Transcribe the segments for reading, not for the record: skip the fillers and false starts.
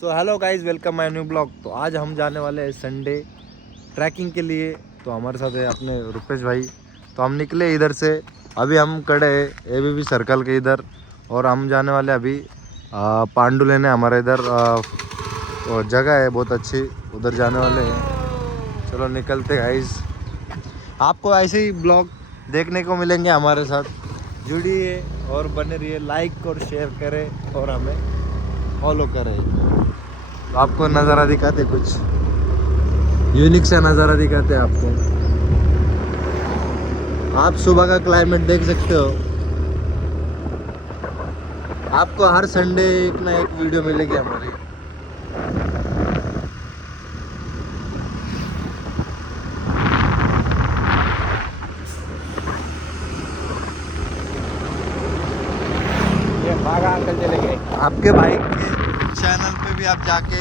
So hello guys, welcome माय new blog. तो आज हम जाने वाले हैं संडे ट्रैकिंग के लिए। तो हमारे साथ है अपने रुपेश भाई। तो हम निकले इधर से, अभी हम खड़े हैं एबीबी सर्कल के इधर और हम जाने वाले अभी पांडु लेने। हमारे इधर और जगह है बहुत अच्छी, उधर जाने वाले हैं। चलो निकलते गाइस। आपको ऐसे ही ब्लॉग देखने को मिलेंगे हमारे साथ। जुड़िए और बने रहिए, लाइक और शेयर करें और हमें फॉलो करें। तो आपको नज़ारा दिखाते, कुछ यूनिक सा नज़ारा दिखाते हैं आपको। आप सुबह का क्लाइमेट देख सकते हो। आपको हर संडे एक ना एक वीडियो मिलेगी हमारी। ये भागा अंकल चले गए। आपके भाई के चैनल पे भी आप जाके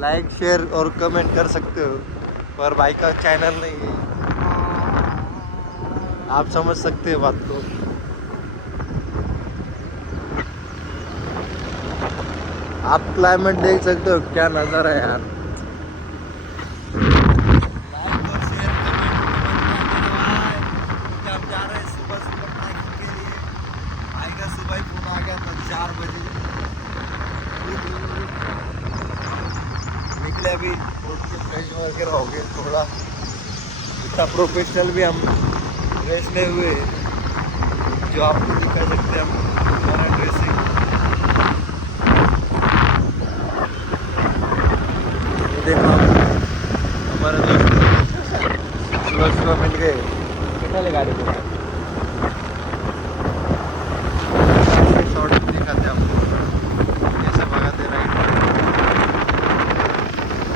लाइक शेयर और कमेंट कर सकते हो, पर भाई का चैनल नहीं है। आप समझ सकते हो बात को। आप क्लाइमेट देख सकते हो, क्या नज़ारा है यार। लाइक और शेयर कमेंट हम जा रहे हैं सुबह सुबह ट्रैकिंग के लिए। भाई का सुबह ही फोन आ गया था 4 बजे। निकले अभी, फ्रेश वगैरह हो गए थोड़ा। इतना प्रोफेशनल भी हम ड्रेस ले हुए जो आपको दिखा सकते हैं हम हमारा ड्रेसिंग। देखो हमारे दोस्त सुबह सुबह मिल गए। कितना लगा रहे थे? शॉर्ट भी दिखाते हैं आपको, कैसे भगाते राइट।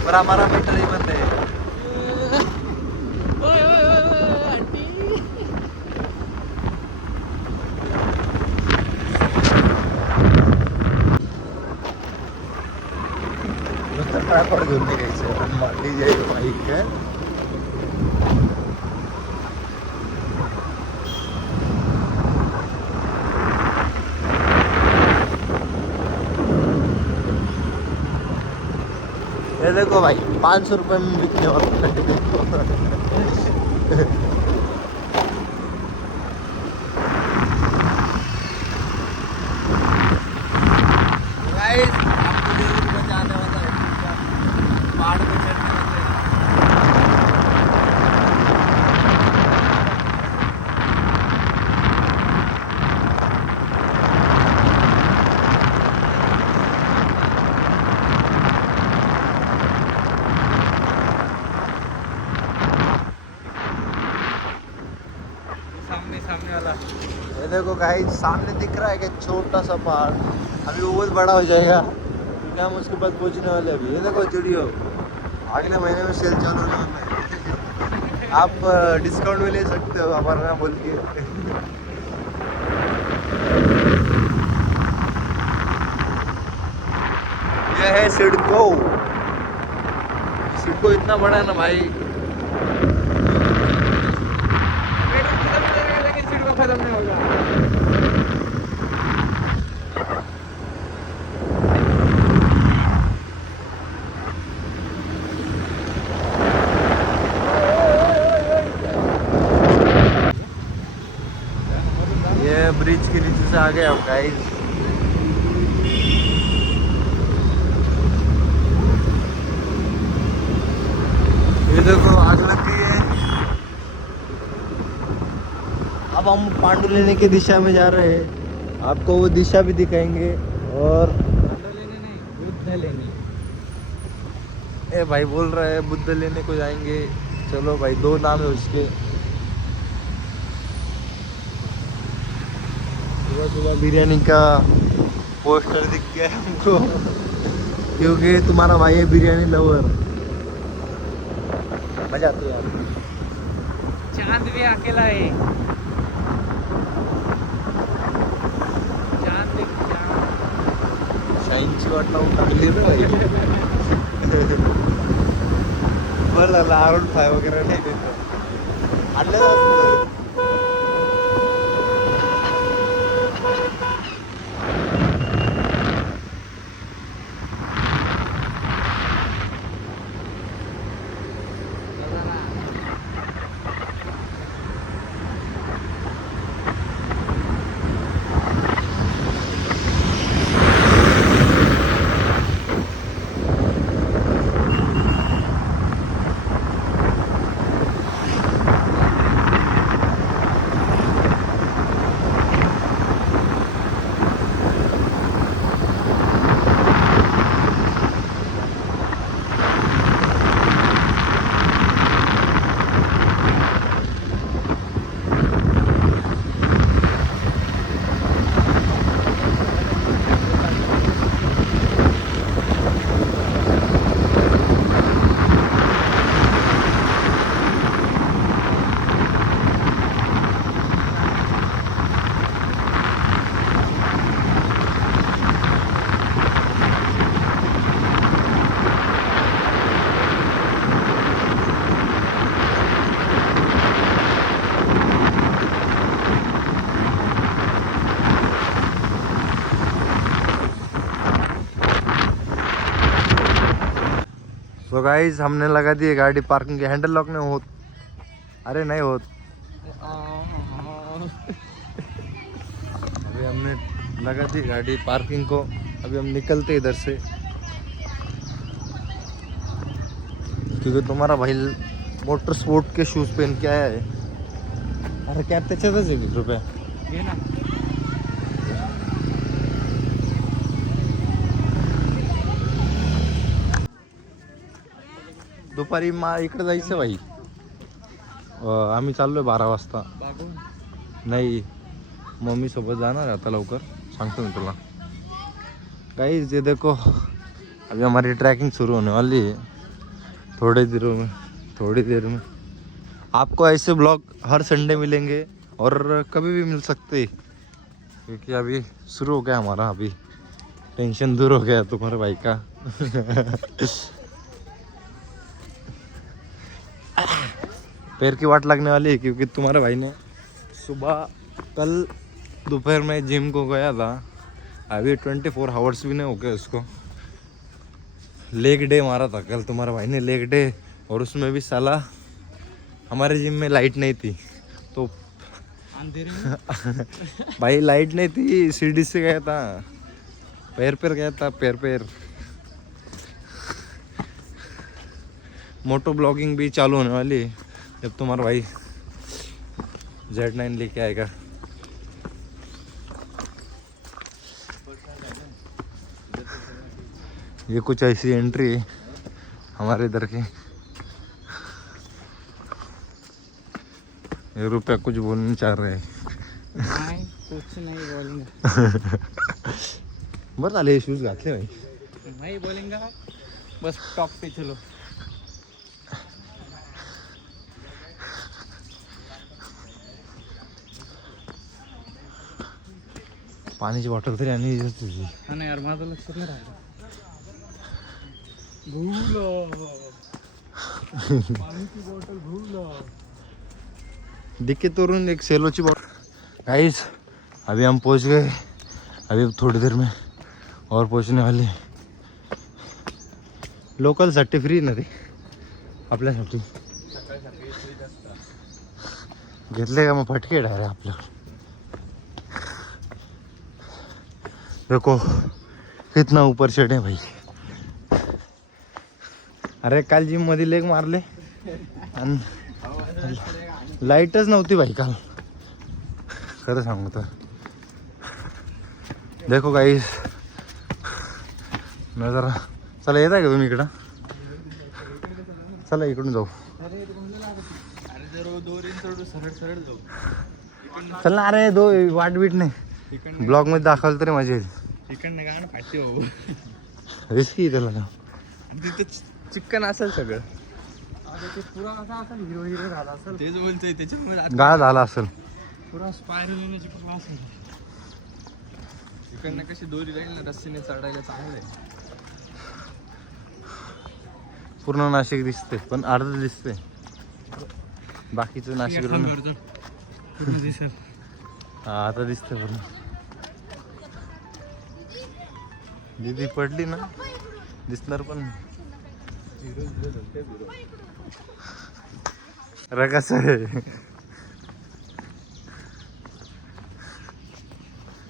पर हमारा मीटर ही बंद है। ट्राइपॉड घेऊन निघायचं, मारली जाईल बाईक है। ये देखो भाई, 500 रुपये में बिकने वाला है, देखो। गाइस, आपको जरूर मजा आने वाला है। पहाड़ पे चढ़ने वाले हैं। सामने वाला ये देखो गाइस, सामने दिख रहा है कि छोटा सा पहाड़, अभी वो बहुत बड़ा हो जाएगा क्योंकि हम उसके पास पहुंचने वाले हैं अभी। ये देखो जुड़ियो, अगले महीने में सेल चालू होने वाला है। आप डिस्काउंट भी ले सकते हो हमारा नाम बोल के। यह है सिडको। सिडको इतना बड़ा है ना भाई। खत्म नहीं होगा। ये ब्रिज के नीचे से आ गए हम गाइस। ये देखो आग लग गई है। अब हम पांडु लेने की दिशा में जा रहे हैं, आपको वो दिशा भी दिखाएंगे। और पांडव लेने नहीं, बुद्ध लेने। ए भाई बोल रहा है बुद्ध लेने को जाएंगे। चलो भाई, 2 नाम है उसके। सुबह सुबह बिरयानी का पोस्टर दिख गया है हमको, क्योंकि तुम्हारा भाई है बिरयानी लवर। मजा आती है यार। चांद भी अकेला है। चांद देख, चांद। शाईनची वाट लावून टाकली ना भाई। बरं झालं R15 वगैरे नाही देत आणलं जात. तो गाइस हमने लगा दी है गाड़ी पार्किंग के, हैंडल लॉक नहीं होत, अरे नहीं होत। अभी हमने लगा दी गाड़ी पार्किंग को, अभी हम निकलते इधर से, क्योंकि तुम्हारा भाई मोटर स्पोर्ट के शूज पहन के आया है। अरे क्या त्याच्यातच आहे 20 रुपये घे ना. दुपारी इकडे जायचं भाई. आम्ही चाललोय 12 वाजता. बागून नाही, मम्मी सोबत जाणार आहे आता लवकर, सांगतो मी तुला. गाइस ये देखो अभी हमारी ट्रैकिंग शुरू होने वाली है थोड़ी देर में आपको ऐसे ब्लॉग हर संडे मिलेंगे और कभी भी मिल सकते हैं, क्योंकि अभी शुरू हो गया हमारा, अभी टेंशन दूर हो गया तुम्हारे भाई का. पैर की वाट लगने वाली है, क्योंकि तुम्हारे भाई ने सुबह कल दोपहर में जिम को गया था, अभी 24 आवर्स भी नहीं हो गए उसको. लेग डे मारा था कल तुम्हारे भाई ने, लेग डे, और उसमें भी साला हमारे जिम में लाइट नहीं थी, तो अंधेरे में भाई लाइट नहीं थी, सीढ़ी से गया था, पैर गया था, पैर. मोटो ब्लॉगिंग भी चालू होने वाली है जब तुम्हारा भाई Z9 लेके आएगा. ये कुछ ऐसी एंट्री है हमारे इधर की. ये रुपया कुछ बोलना चाह रहे हैं. नाही, कुछ नहीं बोलेंगे. बरं आले शूज घातले भाई. नहीं बोलेंगे, बस टॉप पे चलो. पाण्याची बॉटल तरी आणि तुझी. हा ना यार, माझं लक्षात नाही राहिलं. भूलो पाण्याची बॉटल भूलो. दिक्के तोरून एक सेलोची बॉटल. गाइस अभी हम पहुंच गए, अभी थोड़ी देर में और पहुंचने वाले. लोकलसाठी फ्री ना ते आपल्यासाठी घेतले का मग फटके डायरेक्ट आपल्याकडे. देखो कितना ऊपर चढ़े भाई. अरे काल जिम मध्ये लेग मारले आणि लाईटच नव्हती भाई काल, खरं सांगू तर. देखो गाईस मी जरा, चला येत आहे का तुम्ही इकडं, चला इकडून जाऊ. अरे जर दोरीन चढू, सरळ सरळ जाऊ. चल ना, अरे वाट बीट नाही, ब्लॉग मध्ये दाखवलं तरी मजा येईल. इकडनं गाणं फाटते भाऊ. रिस्की त्याला ना, तिथे चिकन असेल सगळं. ते पुरा असा असेल, हिरो झाला असेल. तेच बोलतोय, त्याच्यामुळे गाळ झाला असेल पुरा स्पायरल येण्याची पुरा असेल. इकडनं कशी दोरी राहील ना, रस्सीने चढायला चांगलं आहे. पूर्ण नाशिक दिसते, पण अर्ध दिसते, बाकीचं नाशिक दिसेल. हा आता दिसते पूर्ण. दीदी पडली ना, दिसणार पण. अरे कसं आहे,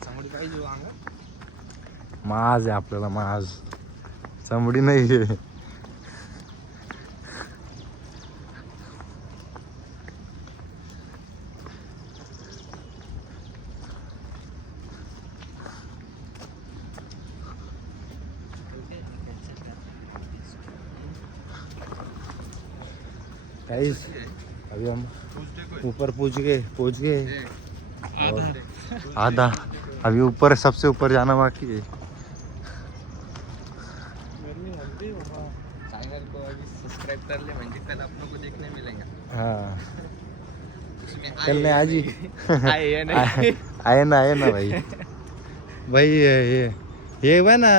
चांगली पाहिजे अंग. माज आहे आपल्याला, माज, चमडी नाही आहे. गाइस अभी हम ऊपर पहुंच गए और आधा अभी ऊपर, सबसे ऊपर जाना बाकी है. चैनल को अभी सब्सक्राइब कर ले, म्हणजे कल आप लोगों को देखने मिलेगा. हाँ उसमें कल नहीं आज ही आए नहीं. आहे ना भाई. भाई हे बघ ना,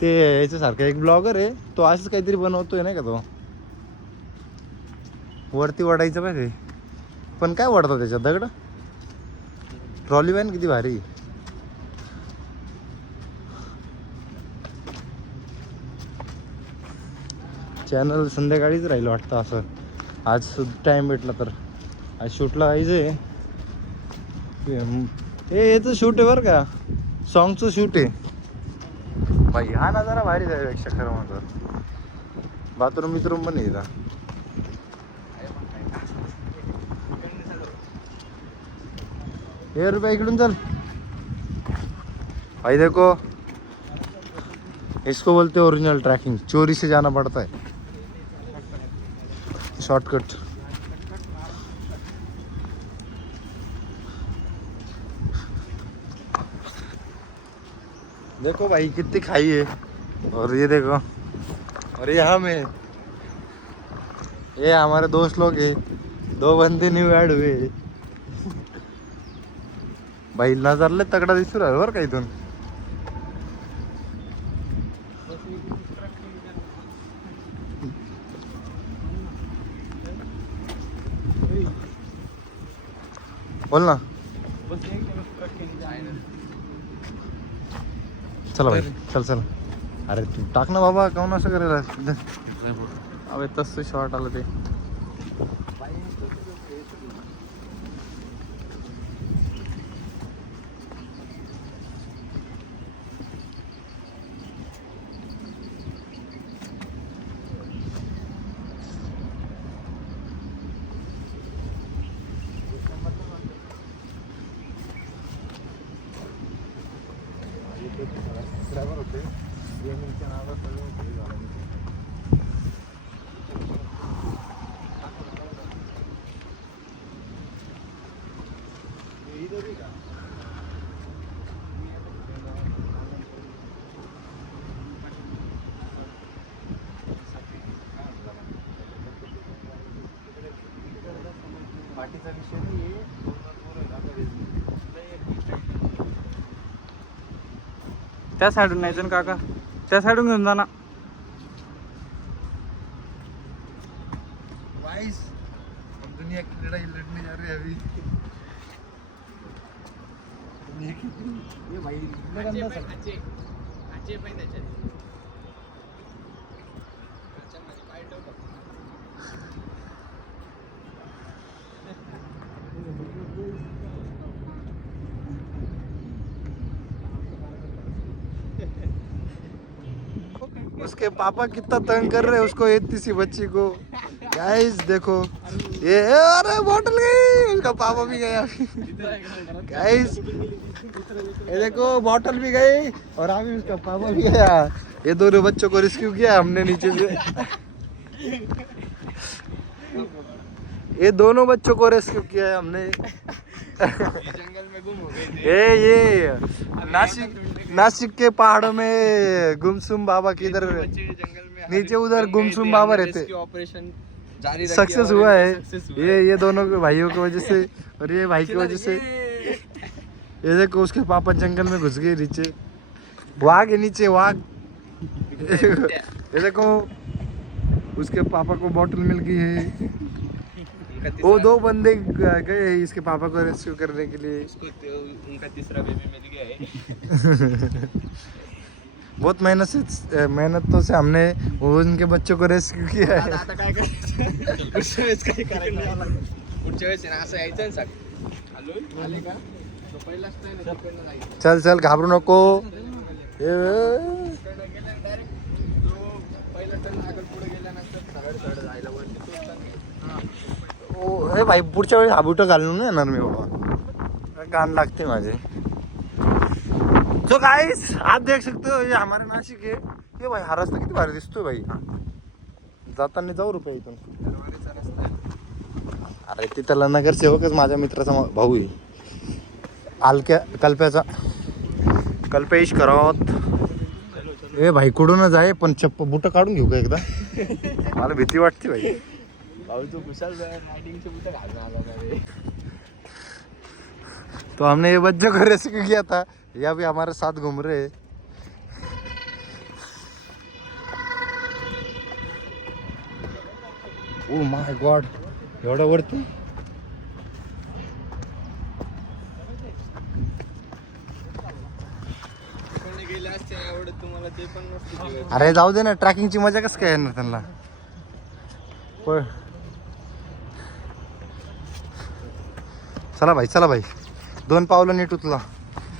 ते याच्यासारखा एक ब्लॉगर आहे, तो असंच काहीतरी बनवतोय नाही का, तो वरती वडायचं पाहिजे. पण काय वडतं त्याच्यात, दगड. ट्रॉली वॅन किती भारी. चॅनल संध्याकाळीच राहील वाटतं असं. आज टाइम भेटला तर. आज शूटला जायचं आहे. हे याचं शूट आहे बरं का, सॉन्गचं शूट आहे भाई. हा नजारा भारी जायपेक्षा खरं म्हणतो. बाथरूम बिथरूम पण येईल. ये रुपया इकडून चल भाई. देखो इसको बोलते हैं ओरिजिनल ट्रैकिंग. चोरी से जाना पड़ता है, शॉर्टकट. देखो भाई कितनी खाई है. और ये देखो, और ये हम है, ये हमारे दोस्त लोग है. 2 बंदे न्यू ऍड हुए भाई. नजरले तगडा दिसू राहिला बरं का इथून. बोल ना. चला भाई, चल चल. अरे तू टाक ना बाबा, काऊन असं करायला. अबे तसं शॉर्ट आलं ते. बाकीचा विषय नाही. त्या साईडून नाही ना काका, त्या साईडून घेऊन जा ना. वाइस हम दुनिया की लड़ाई लड़ने जा रहे हैं अभी. ये भाई उसके पापा कितना तंग कर रहे हैं उसको, इतनी सी बच्ची को. गाइस देखो ये, अरे बॉटल गई, उसका पापा भी गया. गाइस ये देखो बॉटल भी गई और अभी उसका पापा भी गया. ये दोनों बच्चों को रेस्क्यू किया हमने नीचे से. ये दोनों बच्चों को रेस्क्यू किया है हमने. जंगल में गुम हो गए थे. ये नासिक के पहाड़ों में गुमसुम बाबा की इधर जंगल में नीचे उधर गुमसुम बाबा रहते. ऑपरेशन जारी रखा. सक्सेस हुआ है. ये दोनों भाइयों की वजह से और ये भाई की वजह से. ये देखो उसके पापा जंगल में घुस गए नीचे. वाघ है नीचे, वाघ. ये देखो उसके पापा को बोतल मिल गई है. वो 2 बंदे गए इसके पापा को रेस्क्यू करने के लिए. उनका तीसरा बेबी मिल गया है. बहुत मेहनतों से हमने वो उनके बच्चों को रेस्क्यू किया है. आता काय करायचं पुढच्या वेळेस काय करायचं. पुढच्या वेळेस ना असं यायचं ना. आलो आले का तो पहिलाच नाही ना, तिकडनं जायचं. चल चल घाबरू नको. पहिला टर्न આગળ पुढे गेल्यानंतर सरळ सरळ जायला वरती ए भाई पुढच्या वेळेस हाबुटं घालून नाही येणार मी बाबा, कान लागते माझे. तो गाइस आप देख सकते हो ये हमारे नाशिक है. ये भाई हा रस्ता किती भारी दिसतोय भाई. जाताना जाऊ रुपये इथून. अरे तिथला नगरसेवकच माझ्या मित्राचा भाऊ आहे, कल्प्याचा, कल्पेश करावत. ए भाई कुठूनच आहे पण बुट काढून घेऊ का एकदा. मला भीती वाटते भाई. तो हमने ये बच्चों को रेस्क्यू किया था, ये अभी हमारे साथ घूम रहे हैं. ओ माय गॉड, एवढं वरती. गेले असते एवढं तुम्हाला ते पण नसते. अरे जाऊ दे ना, ट्रॅकिंगची मजा कसं काय येणार त्यांना. पळ. चला भाई 2 पावलं नीट उचला.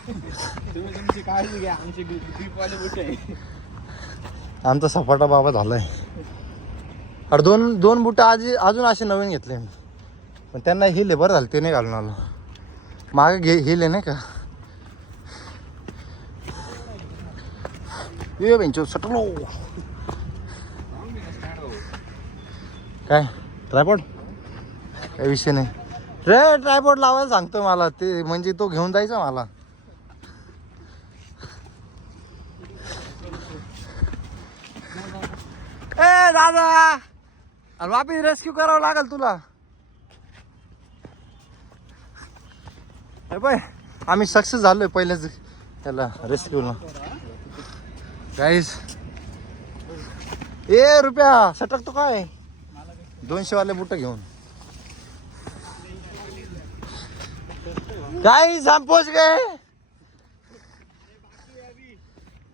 तुम्ही तुमची काळजी घ्या, आमची ग्रीपवाले बुट आहे. आमचा सपाटा बाबा झालाय. अरे 2 बुट अजून असे नवीन घेतले मी, पण त्यांना हिल आहे. बरं झालं ते नाही घालून आलो. मागे हिल आहे नाही का. ये बेंचो सटलो. काय ट्रायपॉड काही विषय नाही रे. ट्रायपॉड लावायला सांगतो मला ते, म्हणजे तो घेऊन जायचा मला. ए दादा, अरे वापिस रेस्क्यू करावं लागेल तुला. बाय आम्ही सक्सेस झालोय पहिल्याच त्याला रेस्क्यूला. गाईस ए रुपया सटकतो काय 200 वाले बुट घेऊन. गाईस हम पहुंच गए.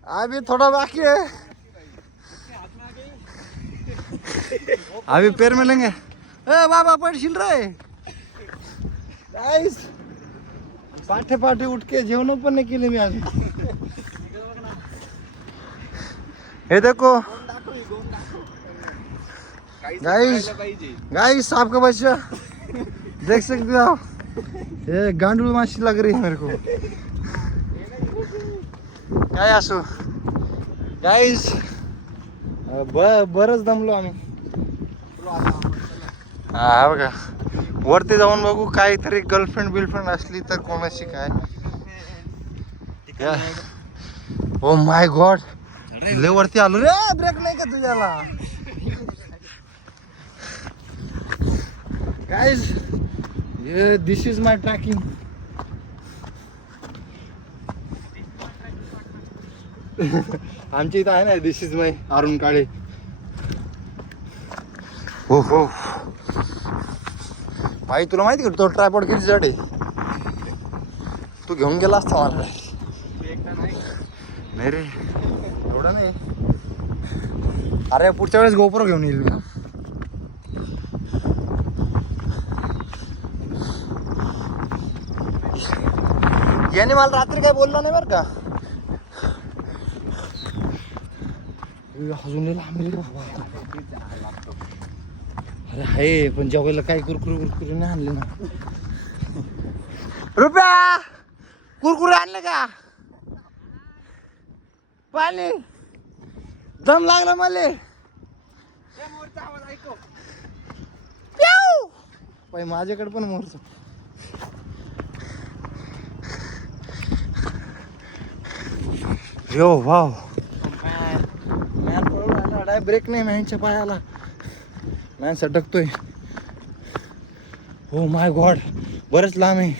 अभी थोड़ा बाकी है. अभी पैर मिलेंगे. ए बाबा पडशील रे. गाईस पाठे उठ के जेवण पण नाही केले मी अजून. हे देखो गाइस आपका बच्चा देख सकते हो. ये गांडूळ माशी लग रही है मेरे को. काय असो गाइस, बरंच दमलो आम्ही. हा बघा वरती जाऊन बघू काहीतरी गर्लफ्रेंड असली तर कोणाशी काय. ओ माय गॉड लय वरती आलो रे. ब्रेक नाही का तुझ्याला. गाइस ये दिस इज माय ट्रॅकिंग. आमच्या इथं आहे ना दिस इज माय अरुण काळे. हो हो भाई तुला माहिती का तो ट्रायपॉड किती जड आहे. तू घेऊन गेला असता मला. नाही रे एवढं नाही. अरे पुढच्या वेळेस गोप्रो घेऊन येईल मी. याने मला रात्री काय बोलला नाही बरं का. अजून अरे आहे पण जेवायला काही कुरकुरे नाही आणले ना. रुपया कुरकुरे आणले का. पाणी दम लागला मला. पाय माझ्याकडे पण मोरच. यो वाव मॅन पळवला. ब्रेक नाही मॅनच्या पायाला. मॅन सटकतोय. हो माय गॉड बरंच लांब आहे.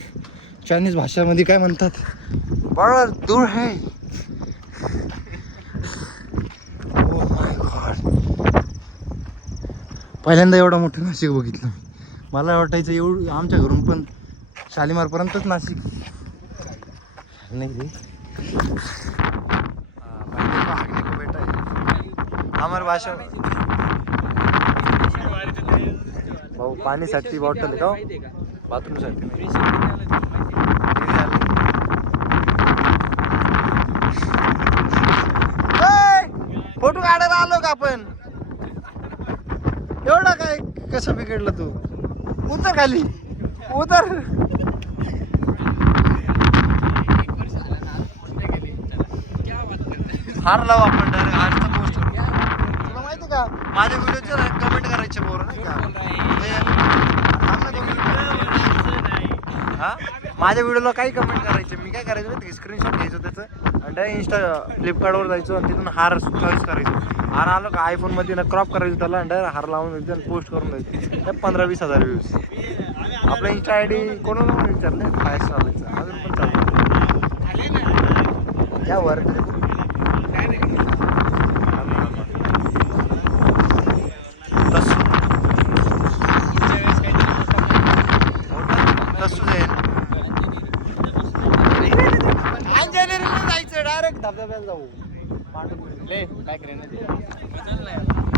चायनीज भाषेमध्ये काय म्हणतात बड़ा दूर है. ओ माय गॉड पहिल्यांदा एवढं मोठं नाशिक बघितलं मी. मला वाटायचं एवढं आमच्या घरून पण शालीमारपर्यंतच नाशिक नाही रे. हमारी भाषा भाऊ पाणीसाठी बॉटल आहे का बाथरूमसाठी. फोटो काढायला आलो का आपण. एवढं काय कसं बिघडलं तू. उतर खाली उतर. हार लावू आपण डायरेक्ट आजचा पोस्ट. तुला माहिती का माझ्या व्हिडिओचे कमेंट करायचे बोर नाही का. हा माझ्या व्हिडिओला काही कमेंट करायचे. मी काय करायचं माहिती स्क्रीनशॉट घ्यायचं त्याचं आणि डायरेक्ट इंस्टा फ्लिपकार्टवर जायचो आणि तिथून हार चॉईस करायचो. हार आलो का आयफोनमध्ये ना क्रॉप करायचं त्याला आणि डायरेक्ट हार लावून द्यायचं आणि पोस्ट करून द्यायचं. 15-20 हजार व्ह्यूज. आपला इंस्टा आय डी कोणाला पण विचारले काय चालायचं अजून पण चालतं यावर. धबधब्याला जाऊ. काय करेन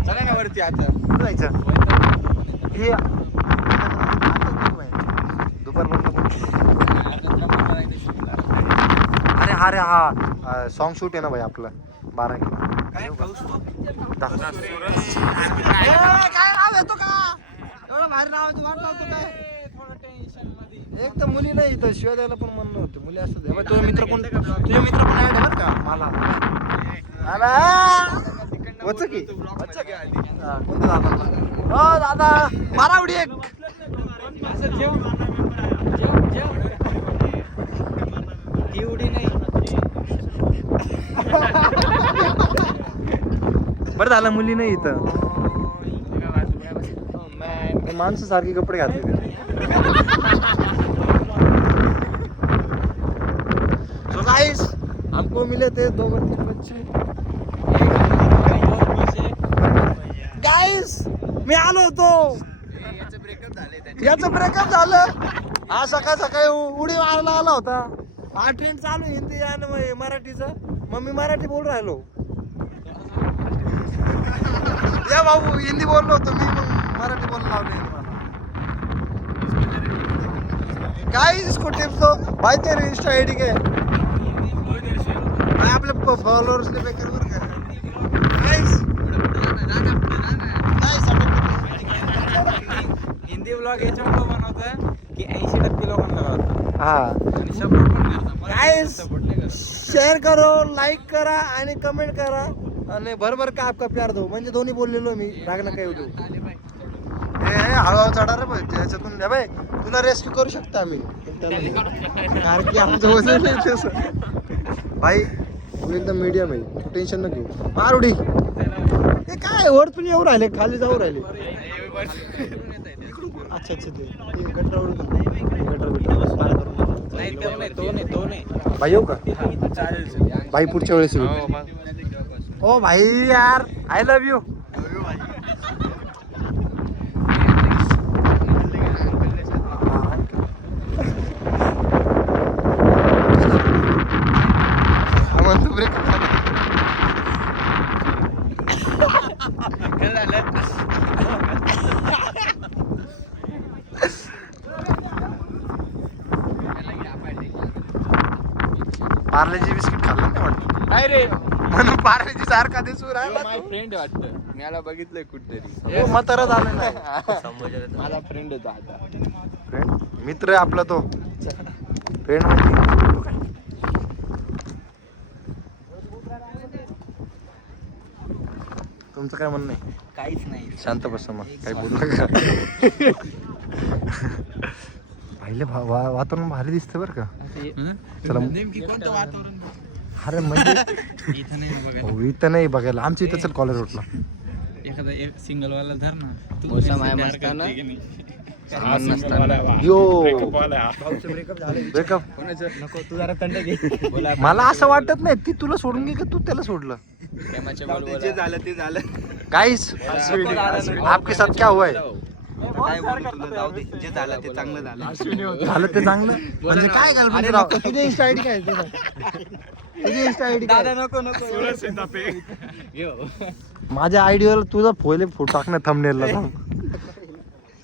चला ना वरती आता जायचं. हे दुपार अरे हा सॉन्ग शूट आहे ना भाई आपलं 12 किलो काय पाऊस तो दाखव. काय नाव येतो का एवढं भारी नाव आहे तुम्हाला लावतो काय थोडं टेन्शन मध्ये एक तर मुली नाही इथं शिवाय द्यायला पण मन नव्हते मुली असतात तुझे मित्र कोण आहे बरं का मला वच की कोणतं दादा दादा मारा उडी एक ती उडी नाही बरं झालं मुली नाही इथं माणसं सारखे कपडे घातले सो गाइस हमको मिले थे 2-3 बच्चे गाइस मी आलो होतो याचं ब्रेकअप झालं हा सकाळ सकाळी उडी मारायला आला होता हा ट्रेंड चालू हिंदी आणि मराठीचं मग मी मराठी बोल राहिलो या बाबू हिंदी बोललो होतो मी मग मराठी बोलून लावले काय इसको टिप्स दो भाई तेरे इंस्टा आईडी काय भाई आपले फॉलोअर्स ने बेकार वर काय गाइस हिंदी ब्लॉग याच्यामुळे बनवतोय की 80% लोकांना कळतं हा आणि सपोर्ट पण करतात गाइस शेअर करो लाईक करा आणि कमेंट करा आणि भरभर का आपका प्यार दो म्हणजे दोन्ही बोललेलो मी राग नका येऊ देऊ हे हळूहळू चढा रे भाई त्याच्यातून द्या भाई तुला रेस्क्यू करू शकता आम्ही कारण की आमचं वजन नाही तसं भाई तू एकदम मीडियम आहे टेन्शन न घेऊ मारुडी हे काय वरतून येऊ राहिले खाली जाऊ राहिले अच्छा अच्छा ते गटर भाई येऊ का भाई पुढच्या वेळेस येऊ ओ भाई यार I love you Parle-G biscuit खाल्लं नाही वाटतं काय रे म्हणून पार्लेजी सारखा दिसू राहिला माय फ्रेंड वाटतं मी याला बघितलंय कुठतरी तो म्हातारा झालेला आहे माझा फ्रेंड होता आता फ्रेंड मित्र आहे आपला तो फ्रेंड तुमचं काय म्हणणं आहे काहीच नाही शांत बसा मग काही बोलू नका पाहिले वातावरण भारी दिसतं बरं का चला नेमकी कोणतं वातावरण अरे म्हणजे इथं नाही बघा हो, इथं नाही बघायला आमच्या इथं चल कॉलेज रोडला एखादा एक सिंगल वाला धर ना तू मस्ताना यो ब्रेकअप नको तू जरा थंड घे मला असं वाटत नाही ती तुला सोडून घे का तू त्याला सोडलं जे झालं ते झालं गाइस आपके साथ क्या हुआ है काय बोलू तुला जाऊ दे जे झालं ते चांगलं झालं झालं ते चांगलं म्हणजे काय गर्लफ्रेंड तुझी इंस्टा आयडी काय तुझी इंस्टा आयडी दादा नको नको माझ्या आयडीवर तुझा फोटो टाकणं थंबनेलला सांग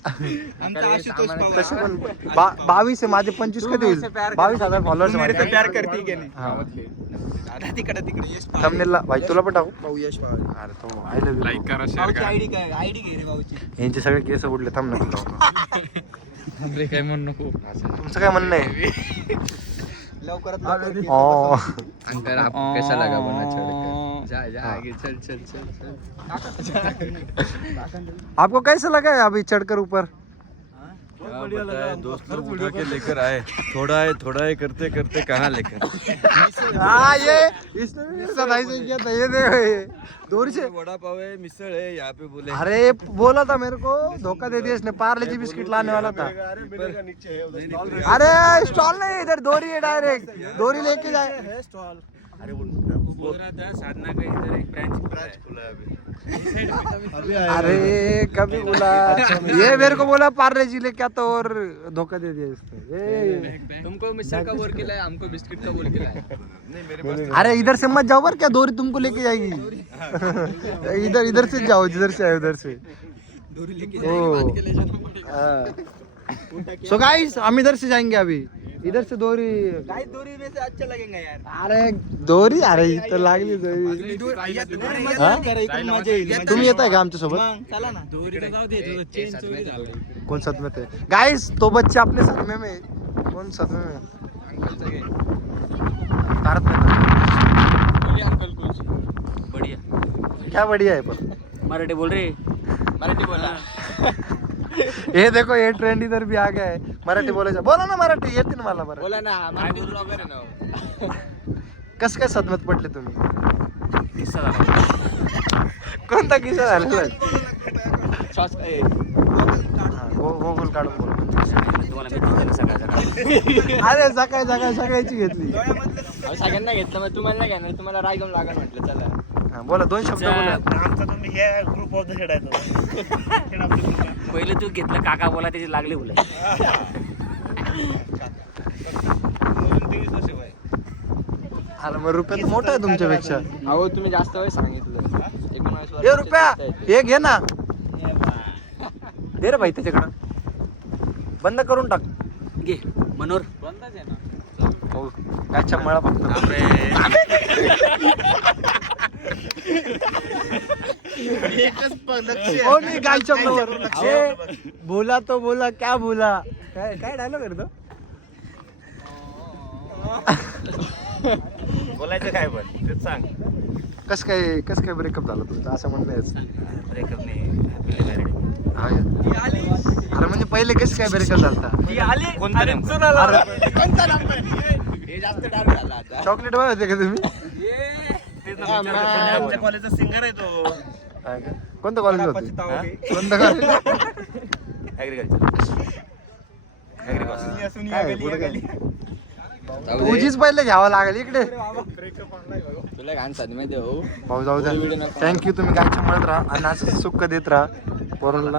आमचा आशुतोष पवार तसे पण 22 आहे माझे 25 कधी होईल 22,000 फॉलोअर्स मेरे तो प्यार करती की हा. नाही दादा तिकडे यश थंबनेलला भाई तुला पण टाकू भाऊ यश पवार अरे तो आय लव्ह लाईक करा शेअर भाऊची करा आयडी काय आयडी घे रे भाऊची यांचे सगळे केस उडले थंबनेल रे काय म्हणू नको तुमचं काय म्हणणं आहे लवकरात ओ अंकर आप कैसा लगा बना छोड़कर जा जा आगे चल चल चल आपको कैसा लगा है अभी चढ़कर ऊपर क्या बताए दोस्त लोग उठा के लेकर आए थोड़ा है करते करते कहाँ लेकर हाँ ये इसने सदाई से किया था ये देखो ये दूर से वड़ा पाव है मिसल है यहाँ पे बोले अरे बोला था मेरे को धोखा दे दिया इसने पार्ले जी बिस्किट लाने वाला था अरे स्टॉल नहीं इधर डोरी है डायरेक्ट डोरी लेके जाए बोल रहा था साधना का इधर एक ब्रांच खुला है अभी अरे कभी बोला ये मेरे को बोला पार्ले जी लेके आता और धोखा दे दिया इसने तुमको मिसल का बोल के लाया हमको बिस्किट का बोल के लाया नहीं मेरे पास अरे इधर से मत जाओ पर क्या डोरी तुमको लेके जाएगी इधर से जाओ जिधर से आए उधर से सो गाइस हम इधर से जाएंगे अभी, इधर से दोरी। दोरी में से अच्छा लगेगा यार। अरे दोरी, अरे इथं लागली दोरी। हा? तुम्ही येताय का आमच्या सोबत? चला ना। कौन साथ में थे? गाइस तो बच्चे अपने सदमे में, कौन सदमे में? तारक मेहता। बढ़िया क्या बढ़िया है पर? मराठी बोल रे मराठी बोला। ये देखो ये ट्रेंड इधर भी आ गया है, मराठी बोलायचं. बोला ना मराठी, येते ना मला मराठी. बोला ना मराठी ब्लॉगर आहे ना. कस काय सदम्यात पडले तुम्ही? किस्सा झाला कोणता किस्सा झालेला? श्वास गोगल काढून बोल. तुम्हाला मी दिलं सकाळच्या अरे सकाळची घेतली. सगळ्यांना घेतलं मग तुम्हाला नाही घेणार, तुम्हाला राग येऊन लागल म्हटलं चला. हा, बोला 2 शब्द बोला. पहिले तू घेतलं काका बोला त्याची लागले बोला अरे मग रुपया तर मोठा आहे तुमच्यापेक्षा. अहो तुम्ही जास्त वेळ सांगितलं. 19 हे रुपया हे घे ना, दे रे भाई त्याच्याकडं, बंद करून टाक. घे मनोर बंदच आहे ना. हो काच्या मळा फक्त. हो मी गायच्या मळावर. ए, बोला तो बोला, क्या बोला, काय काय डायलॉग करतो? बोलायचं काय पण ते सांग. कस काय ब्रेकअप झालं तुमचं असं म्हणणं आहे? ब्रेकअप नाही happily married. हा का? अरे म्हणजे पहिले कसं काय ब्रेकअप झालता? कोणता नेमकं? चॉकलेट बघ होते का तुम्ही? आमच्या कॉलेजचा सिंगर आहे तो. हा का? कोणतं कॉलेज होते? कोणतं कॉलेज? काय पुढे काय? तुझीच पहिले घ्यावं लागेल इकडे. तुला घाण साधी माहिती आहे हो. भाऊ जाऊ द्या. थँक्यू, तुम्ही गायच्या म्हणत राहा आणि असं सुख देत राहा पोरांना.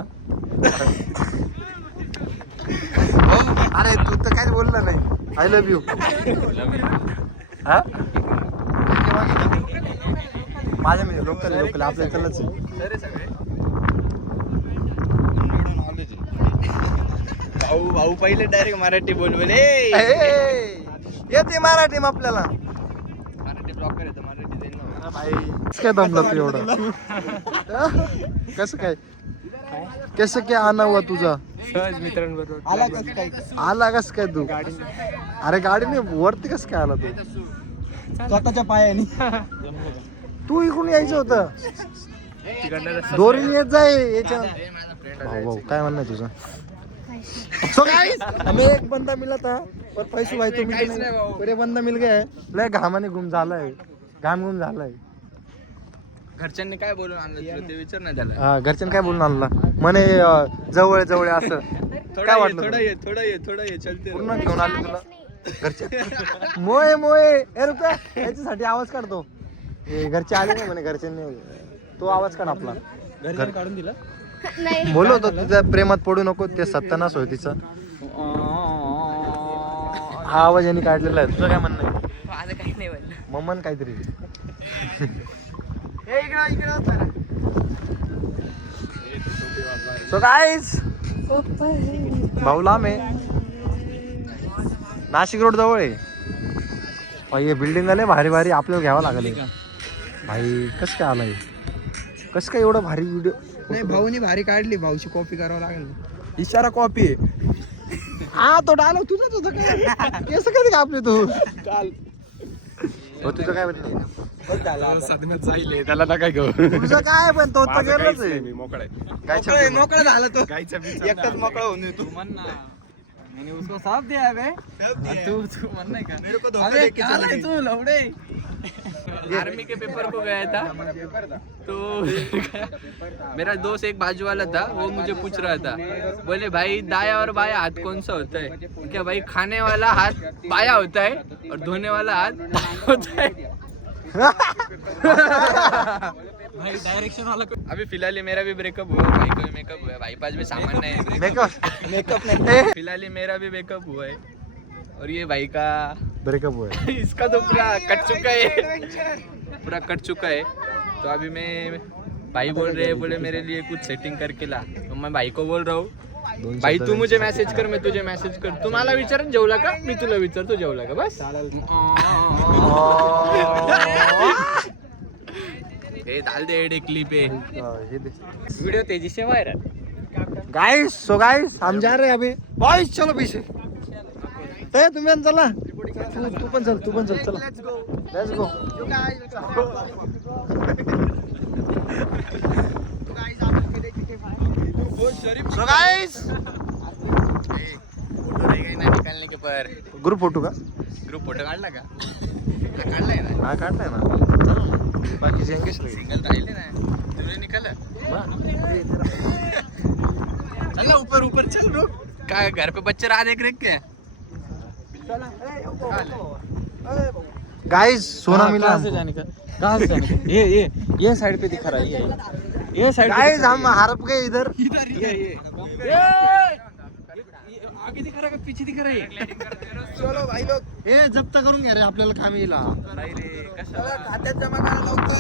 अरे तू तर काय बोलला नाही. I love you. हा माझ्या म्हणजे लोकल आपल्या इथलंच आहे. भाऊ पहिले डायरेक्ट मराठी बोलवले. येते मराठी मग आपल्याला. मराठी ब्लॉगर आहे तर मराठी जाईल ना. भाई कसं काय दमला तू एवढं? कसं काय आना हुआ तुझा? सहज मित्रांबरोबर आला कस काय तू? अरे गाडीने वरती कस काय आला तू? स्वतःच्या पायाने. तू इकडून यायचं होतं. दोरीने येत जाय याच्या. भाऊ काय म्हणणं आहे तुझं? So guys, हमें एक बंदा मिला था पर पैसे भाई तो मिले नहीं. पर ये बंदा मिल गया है. लय घामाने घुम झालाय. घाम झालाय. घरच्यांनी काय बोलून आणलं तुला ते विचार नाही त्याला. हा घरच्यांनी काय बोलून आणला? म्हणे जवळ असं. काय वाटलं? थोडं ये चलते. पूर्ण घेऊन आले तुला घरचे. मोये ए रुपया याच्यासाठी आवाज काढतो. हे घरचे आले नाही म्हणे, घरच्यांनी तो आवाज काढ आपला. घरच्यांनी काढून दिला. बोललो होतो तुझ्या प्रेमात पडू नको, ते सत्यानाश होय तिचा. हा आवाज यांनी काढलेला आहे. तुझं काय म्हणणं आहे? माझं काही नाही बोललं. मम्मन काहीतरी. सो गाईज भाऊ लांब आहे, नाशिक रोड जवळ आहे भाई. हे बिल्डिंग आले भारी आपल्याला घ्यावं लागेल भाई. कसं काय आलाय? कसं काय एवढं भारी व्हिडिओ? नाही भाऊनी भारी काढली. भाऊची कॉपी करावं लागेल. इशारा कॉपी आहे. हा तो डायलॉग तुझं काय केस कधी कापले तू? काल तुझं काय म्हणणं? त्याला काय घेऊ? तुझं काय पण तो तर गेलाच आहे. मी मोकळा आहे. काय मोकळा झाला तो. गायचा एकटाच मोकळा होऊन येतो. मैंने उसको साफ दिया है बे. तू मन नहीं का? अबे क्या है तू लौड़े? आर्मी के पेपर को गया था तो मेरा दोस्त एक बाजू वाला था, वो मुझे पूछ रहा था, बोले भाई दाया और बाया हाथ कौन सा होता है? क्या भाई खाने वाला हाथ बाया होता है और धोने वाला हाथ दाया होता है. भाई डायरेक्शन वाला अभी फिलहाल ही मेरा भी ब्रेकअप हुआ भाई. कोई मेकअप हुआ भाई, पास में सामान नहीं है. मेकअप नहीं. फिलहाल ही मेरा भी मेकअप हुआ है और ये भाई का ब्रेकअप हुआ है. इसका तो पूरा कट चुका है. तो अभी मैं भाई बोल रहे बोले मेरे लिए कुछ सेटिंग करके ला, तो मैं भाई को बोल रहा हूँ भाई तू मुझे मेसेज कर, मैं तुझे मेसेज कर, तू मला विचार जेवला का, मी तुला विचार तू जेवला का, बस हे डाल दे एक क्लिप है, वीडियो तेजी से वायरल। गाइस सो गाइस हम जा रहे हैं अभी बॉयज, चलो पीछे ए तुम्ही पण चला, तू पण चल चला let's go. So guys photo रहेगा ना निकालने के पर, ग्रुप फोटो का ग्रुप फोटो काढला का, काढलाय ना, हा काढलाय ना, बाकी जेंगे सिंगल राहिले ना, तुझे निकाला चल ना ऊपर ऊपर चल, रुक क्या घर पे बच्चे राह देख रहे क्या, गाइस सोना मिला कहाँ से जाने का ये साइड पे दिखा रहा है, ये साइड गाइस हम हरप गए इधर ये आगे दिखा रहा है पीछे दिखा रहा है, चलो भाई लोग ए जप्त करून घ्या रे आपल्याला काम येईल नाही रे कशाला खात्यात जमा करा लवकर,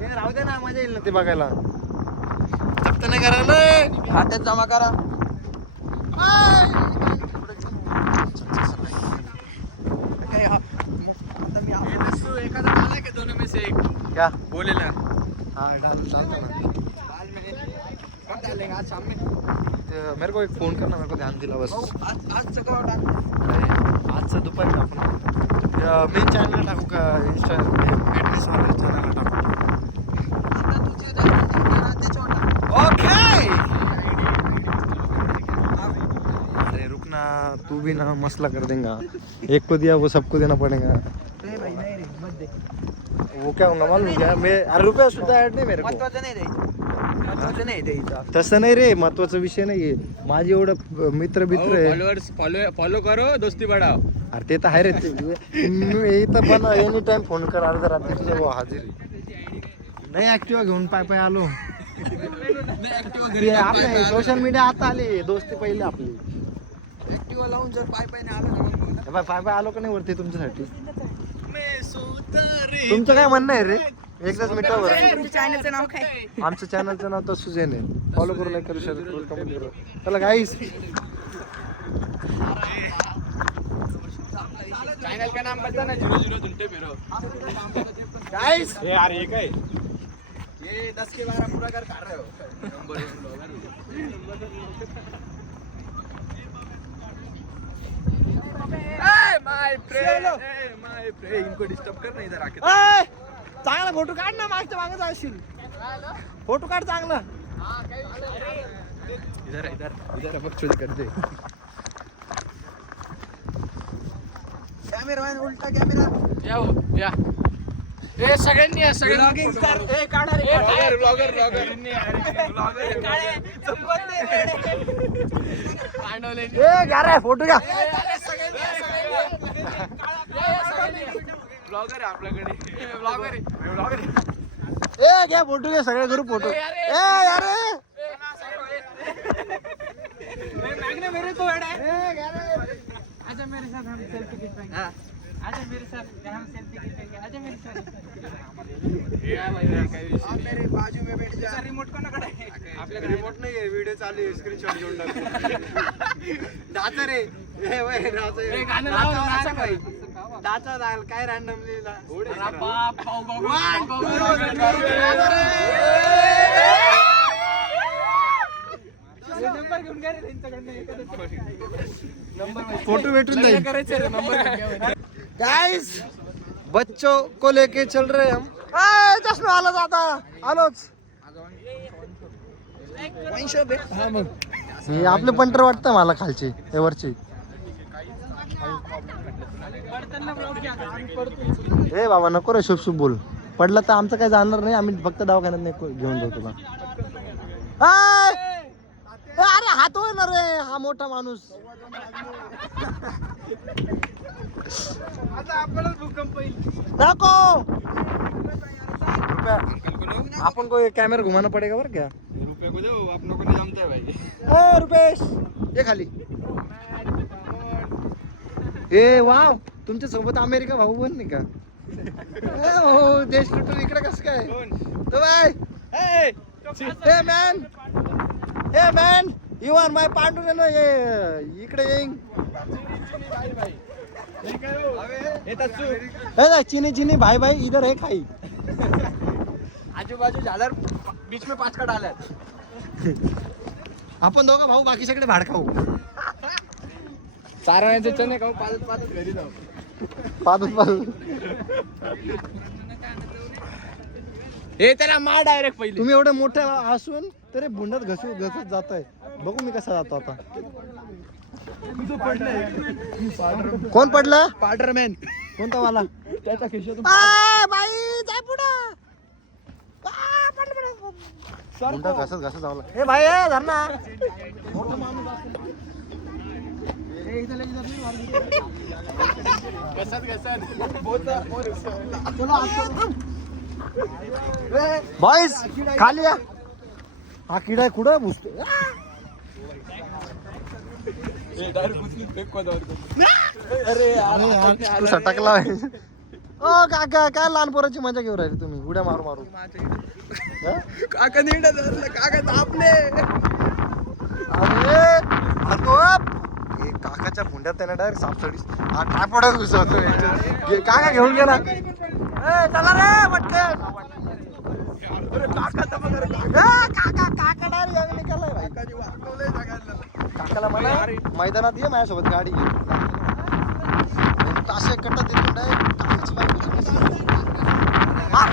हे राहू दे ना मजा येईल ना ते बघायला, जप्त नाही करायला, खात्यात जमा करा, एखादा डाला के दोनों में से एक क्या बोले ना, हाँ डालता ना, कब डालेंगे आज शाम में, मेरे को एक फोन करना, मेरे को ध्यान दिला बस, आज सगळं टाक, आजचं दुपारी टाकू मेन चॅनलला टाकू का इंस्टा ॲड्रेस चॅनलला टाकू, ओके अरे रुक ना, तू भी ना मसला कर देगा, एक को दिया वो सबको देना पड़ेगा, वो क्या होगा मालूम क्या, मैं अरे रुपया सुद्धा ऍड नाही मेरे को, महत्वाचं नाही द्यायचं, तसं नाही रे, महत्वाचा विषय नाहीये, माझे एवढं मित्र आहे, फॉलोअर्स फॉलो करो, दोस्ती बढ़ाओ, अरे ते तर आहे रे, ते इथं पण एनी टाइम फोन कर, अर्ध्या रात्री तुझ्या भाऊ हजेरी नाही, ऍक्टिवा घेऊन पाय आलो, आपले सोशल मीडिया आता आली, दोस्ती पहिली आपली, ऍक्टिव्हा लावून जर पाय आलं ना, पाय आलो का नाही वरती तुमच्यासाठी, तुमचं काय म्हणणं आहे रे, एकदाच मिठावर चॅनलचं नाव काय? आमचं चॅनलचं नाव तर सुजेन आहे, फॉलो करू, लाईक करू, शेअर करू, कमेंट करू, चला गाईस चॅनल का नाम बता ना, 00 झुंटे फिरो, गाईस यार ये काय, ये 10 के 12 पूरा कर रहे हो, नंबर माय फ्रेंड इनको डिस्टर्ब कर नहीं इधर आके, चांगला फोटो काढ ना, मागच्या मागे जाशील, फोटो काढ चांगला, इधर इधर इधर बकचोदी करते, कॅमेरामॅन उलटा कॅमेरा या हो या, ए सगळ्यांनी या, सगळ्यांनी स्टार, ए काढा रे, ब्लॉगर काळे चंपत नाही पांडवले, ए घ्या रे फोटो घ्या, ब्लॉगर आहे आपल्याकडे, ब्लॉगर ए घ्या फोटो घ्या, सगळे करू फोटो, ए अरे मैंने मेरे को ऐड है, आजा मेरे साथ हम सेल्फी खिंचवाएंगे, आजा मेरे साथ हम सेल्फी खिंचवाएंगे, आजा मेरे साथ, या भाई आप मेरे बाजू में बैठ जा, रिमोट को ना कड़े, आपल्याकडे रिमोट नाही आहे, व्हिडिओ चालू आहे, स्क्रीनशॉट घेऊन टाकतो, डाचा रे, ए वय डाचा, ए गाणं लाव ना, असं काय, डाचा दाल काय रॅन्डमली अरे बाप पाऊ नंबर घेऊन घ्या रे त्यांच्याकडनं, फोटो भेटून जाईल, करायचं रे नंबर, गाइस बच्चों को लेके चल रहे हम, चष्मा आला आता आलोच, हा मग हे आपले पंटर वाटतं मला खालचे, हे वरचे, ए बाबा नको रे, शुभ शुभ बोल, पडलं तर आमचं काय जाणार नाही, आम्ही फक्त दवाखान्यात नाही घेऊन जाऊ तुला, अरे हात होणार रे, हा मोठा माणूस, आता आपणच भूकंप येईल, नको अपन को ये कैमरा घुमाना पड़ेगा बर क्या, रुपये को दो, अपनों को नहीं जमता है भाई, ए रुपेश ये खाली, ए वाव तुमच्या सोबत अमेरिका भाऊ पण नाही का, हो देश लुटून इकडे कसं काय तो बाय हे मॅन यू आर माय पांडू ना इकडे येईन चीनी चीनी भाई भाई इधर है खाई आजू बाजू झालर बीच में 5 का डाला आपण दोघं भाऊ बाकी सगळे भाड खाऊ चारवायचे चणे खाऊ पाच घरी जाऊ पादत हे त्याला मार डायरेक्ट पहिले तुम्ही एवढे मोठे असून तरी भुंडात घसत जात आहे बघू मी कसा जातो आता कोण पडलं स्पायडरमॅन कोणता वाला त्याचा खिशातून बाई जाय पुढं भुंडा घसत जावला ए भाई धर ना बॉयज खाली या हा किडा कुठं घुसतो अरे तू सटकला ओ काका काय लहान पोराची मजा घेऊन राहिली तुम्ही उड्या मारू मारू काका निंडा काका तापले अरे तो काकाच्या भुंड्यात त्याने डायरेक्ट सापसडीस हा काय पडत घुसवतो काका घेऊन गेला चला रे पटकन काका डायरेक्ट निघालाय भाई काकाला मला मैदानात ये माझ्यासोबत गाडी घे तास एक कट्टा देतो डायरेक्ट काकाची बायको मार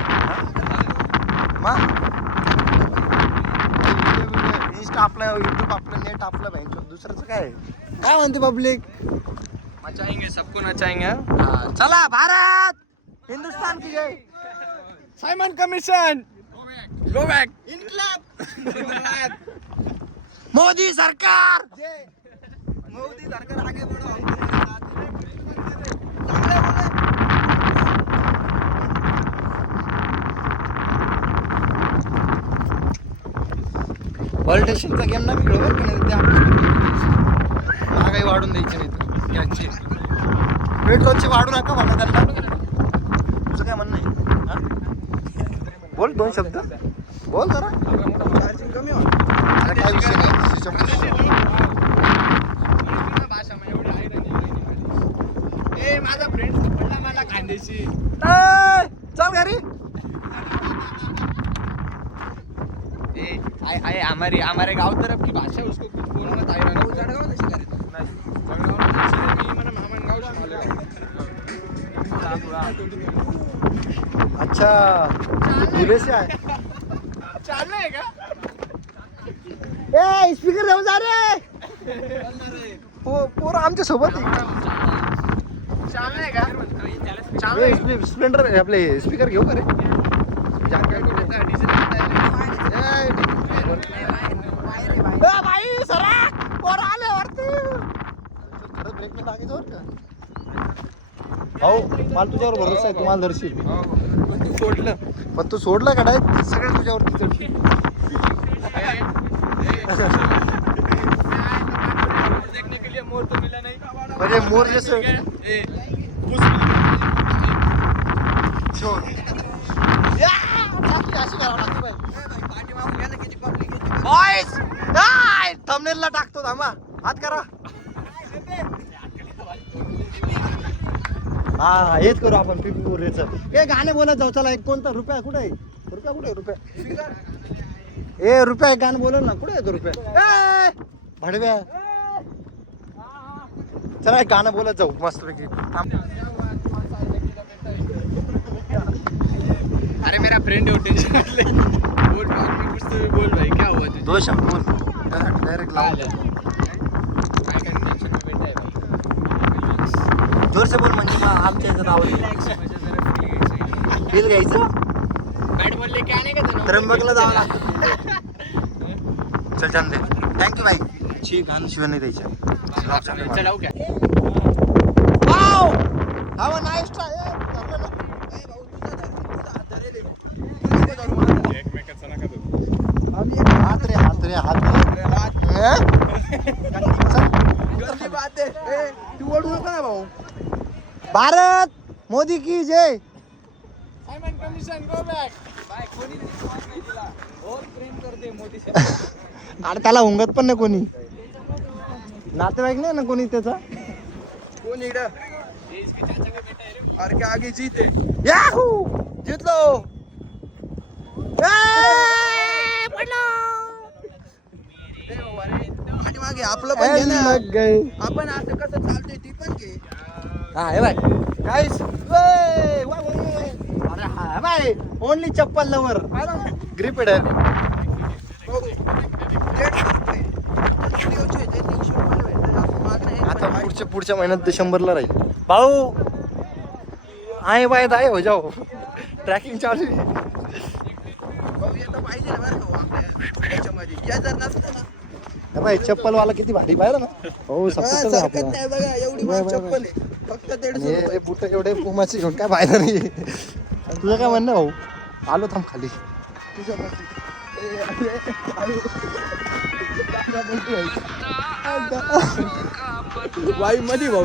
इंस्टा आपलं युट्यूब आपलं नेट आपलं बँक दुसरंच काय म्हणते पब्लिक नचाएंगे सबको नचाएंगे चला भारत हिंदुस्तान की जय साइमन कमीशन गो बैक इनकलाब मोदी सरकार मोदी सरकार आगे बढ़ो पॉलिटिशियनचा गेम ना खेळू बरं का नाही ते आपण महागाई वाढून द्यायची नाही तर गॅसची पेट्रोलची वाढू नका म्हणा त्यांना तुझं काय म्हणणं आहे हा? बोल 2 शब्द बोल जरा चार्जिंग कमी हो अरे काय विषय नाही भाषा में एवढी आयरन ए माझा फ्रेंड सापडला मला खांदेशी चल घरी आए हमारे गांव तरफ की भाषा उसको कुछ बोलना था ना वो जड़गांव से करे नहीं मैंने मामन गांव से अच्छा धुले से आहे चालू है का ए स्पीकर देऊन जा रे पोरं आमच्या सोबत चालू है का स्प्लेंडर आपले स्पीकर घेऊ का रे भाई सराक पोरं आले वरती खरंच ब्रेक नाही लागायचं बरं का हो मला तुझ्यावर भरोसा आहे तुम्हाला धरशील सोडलं पण तू सोडलं का डायरेक्ट सगळे तुझ्यावरती चढतील देखने के लिए मोर तो मिला नहीं म्हणजे मोर जसं थंबनेलला टाकतो थांबा हात करा हा हेच करू आपण पिपीचं हे गाणे बोलत जाऊ चला एक कोणता रुपया कुठे आहे रुपया ए रुपया एक गाणं बोलव ना कुठे आहे तो रुपया भडव्या चला एक गाणं बोलत जाऊ मस्त पैकी अरे मेरा फ्रेंड है टेंशन मत ले बोल कुछ तो भी बोल भाई क्या हुआ तुझे 2 शब्द बोल डायरेक्ट लावून काय टेंशन में बैठा है भाई जोर से बोल म्हणजे मग आमच्या इथं आवाज फील घ्यायचं बॅट बॉल लेके आने का था त्र्यंबकला जावं लागतं चल जान दे थँक्यू भाई ठीक आणि शिवने द्यायच्या चलाओ क्या wow have a nice try हात रे बात है तू ओढू नका ना भाऊ भारत मोदी की जय बाय कोणी रिस्पॉन्स नाही दिला बहुत प्रेम करते मोदी अरे त्याला हुंगत पण नाही कोणी, नातेवाईक नाही ना कोणी त्याचा. कोण इकडं अरे क्या आगे जीते याहू जितलो. आणि मागे आपलं पण घे ना. लग गए. आपण असं कसं चालतोय ती पण घे. हा हे बाय गाईस, अरे हा बाय ओनली चप्पल लवर ग्रिपेड आहे. आता पुढच्या महिन्यात डिसेंबरला राहील भाऊ. आहे बाय आहे हो जाओ, ट्रॅकिंग चालू आहे. पाहिजे ना बरं का आपल्या याच्यामध्ये. या जर नसतं ना हे बाय चप्पल वाला किती भारी पाहिलं ना. हो सत्तर सरकत नाही बघा एवढी महाग चप्पल आहे फक्त 150 हे बुट एवढे पुमाचे घेऊन काय फायदा नाही. तुझं काय म्हणणं भाऊ? आलो थांब खाली. वाई मध्ये भाऊ.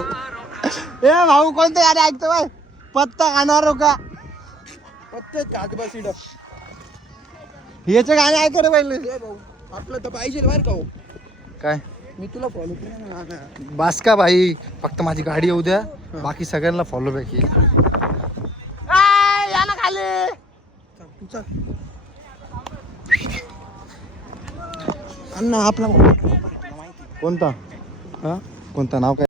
ए भाऊ कोणतं गाडी ऐकतो बाय? पत्ता खाणार हो का? फक्त घाट बस याचे गाणे ऐक रे पहिले. भाऊ आपलं तर पाहिजे बरं का हो. काय मी तुला फॉलो केलं ना. बास का भाई, फक्त माझी गाडी येऊ द्या, बाकी सगळ्यांना फॉलो बॅक येईल. या ना खाली. तू चल अण्णा आपला कोणता? हा कोणता नाव काय?